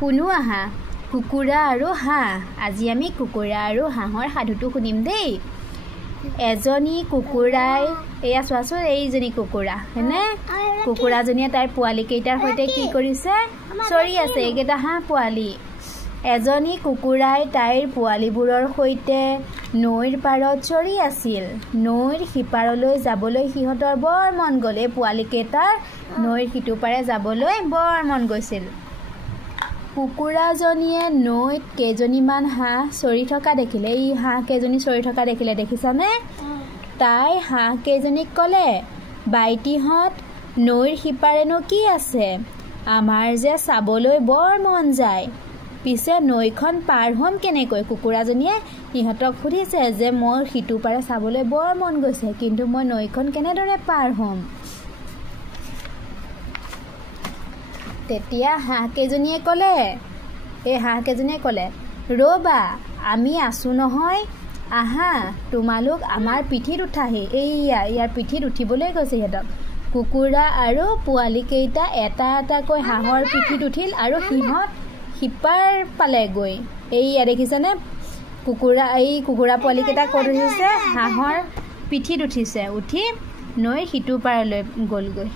শুনো আহা কুকুৰা আৰু হাঁহ আজি আমি কুকুৰা আৰু হাঁহৰ সাধুটো শুনিম দেই এজনী কুকুৰাই এয়া চোৱাচোন এইজনী কুকুৰা হয়নে কুকুৰাজনীয়ে তাইৰ পোৱালি কেইটাৰ সৈতে কি কৰিছে চৰি আছে এইকেইটা হাঁহ পোৱালি এজনী কুকুৰাই তাইৰ পোৱালিবোৰৰ সৈতে নৈৰ পাৰত চৰি আছিল নৈৰ সিপাৰলৈ যাবলৈ সিহঁতৰ বৰ মন গ'ল এই পোৱালি কেইটাৰ নৈৰ সিটো পাৰে যাবলৈ বৰ মন গৈছিল কুকুৰাজনীয়ে নৈত কেইজনীমান হাঁহ চৰি থকা দেখিলে এই হাঁহ কেইজনী চৰি থকা দেখিলে দেখিছানে তাই হাঁহ কেইজনীক ক'লে বাইটিহঁত নৈৰ সিপাৰেনো কি আছে আমাৰ যে চাবলৈ বৰ মন যায় পিছে নৈখন পাৰ হ'ম কেনেকৈ কুকুৰাজনীয়ে ইহঁতক সুধিছে যে মোৰ সিটো পাৰে চাবলৈ বৰ মন গৈছে কিন্তু মই নৈখন কেনেদৰে পাৰ হ'ম তেতিয়া হাঁহ কেইজনীয়ে ক'লে ৰ'বা আমি আছোঁ নহয় আহা তোমালোক আমাৰ পিঠিত উঠাহি ইয়াৰ পিঠিত উঠিবলৈ কৈছে সিহঁতক কুকুৰা আৰু পোৱালিকেইটা এটা এটাকৈ হাঁহৰ পিঠিত উঠিল আৰু সিহঁত সিপাৰ পালেগৈ এইয়া দেখিছেনে কুকুৰা পোৱালিকেইটা ক'ত উঠিছে হাঁহৰ পিঠিত উঠিছে উঠি নৈৰ সিটো পাৰলৈ গ'লগৈ